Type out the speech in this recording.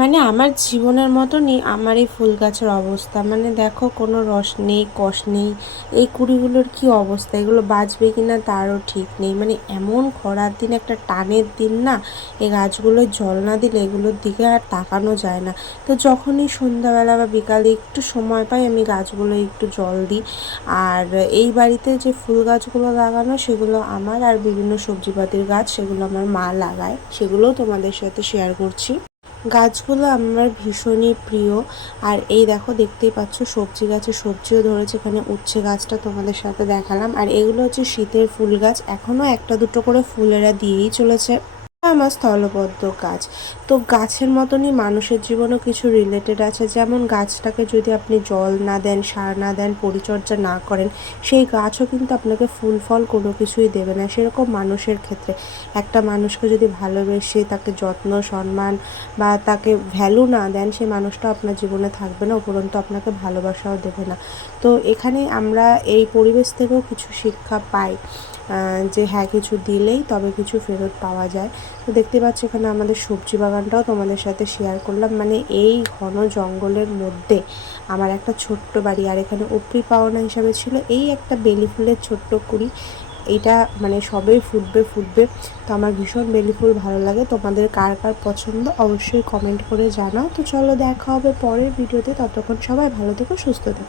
মানে আমার জীবনের মতনই আমার এই ফুল গাছের অবস্থা। মানে দেখো, কোনো রস নেই, কষ নেই। এই কুঁড়িগুলোর কী অবস্থা, এগুলো বাঁচবে কি না তারও ঠিক নেই। মানে এমন খরার দিন, একটা টানের দিন না, এই গাছগুলো জল না দিলে এগুলোর দিকে আর তাকানো যায় না। তো যখনই সন্ধ্যাবেলা বা বিকালে একটু সময় পাই, আমি গাছগুলো একটু জল দিই। আর এই বাড়িতে যে ফুল গাছগুলো লাগানো, সেগুলো আমার, আর বিভিন্ন সবজিপাতির গাছ সেগুলো আমার মা লাগায়, সেগুলোও তোমাদের সাথে শেয়ার করছি। গাছগুলো আমার ভীষণই প্রিয়। আর এই দেখো, দেখতেই পাচ্ছ সবজি গাছে সবজিও ধরেছে। এখানে উচ্ছে গাছটা তোমাদের সাথে দেখালাম। আর এগুলো হচ্ছে শীতের ফুল গাছ, এখনও একটা দুটো করে ফুল এরা দিয়েই চলেছে। আমার স্থলবদ্ধ গাছ। তো গাছের মতনই মানুষের জীবনেও কিছু রিলেটেড আছে। যেমন গাছটাকে যদি আপনি জল না দেন, সার না দেন, পরিচর্যা না করেন, সেই গাছও কিন্তু আপনাকে ফুল ফল কোনো কিছুই দেবে না। সেরকম মানুষের ক্ষেত্রে একটা মানুষকে যদি ভালোবেসে তাকে যত্ন সম্মান বা তাকে ভ্যালু না দেন, সেই মানুষটা আপনার জীবনে থাকবে না, উপরন্তু আপনাকে ভালোবাসাও দেবে না। তো এখানে আমরা এই পরিবেশ থেকেও কিছু শিক্ষা পাই, যে হ্যাঁ, কিছু দিলেই তবে কিছু ফেরত পাওয়া যায়। তো দেখতে পাচ্ছ এখানে আমাদের সবজি বাগানটাও তোমাদের সাথে শেয়ার করলাম। মানে এই ঘন জঙ্গলের মধ্যে আমার একটা ছোট্ট বাড়ি, আর এখানে উপরি পাওনা হিসাবে ছিল এই একটা বেলি ফুলের ছোট্ট কুঁড়ি। এইটা মানে সবেই ফুটবে ফুটবে। তো আমার ভীষণ বেলি ফুল ভালো লাগে। তোমাদের কার কার পছন্দ অবশ্যই কমেন্ট করে জানাও। তো চলো, দেখা হবে পরের ভিডিওতে। ততক্ষণ সবাই ভালো থেকো, সুস্থ থেকো।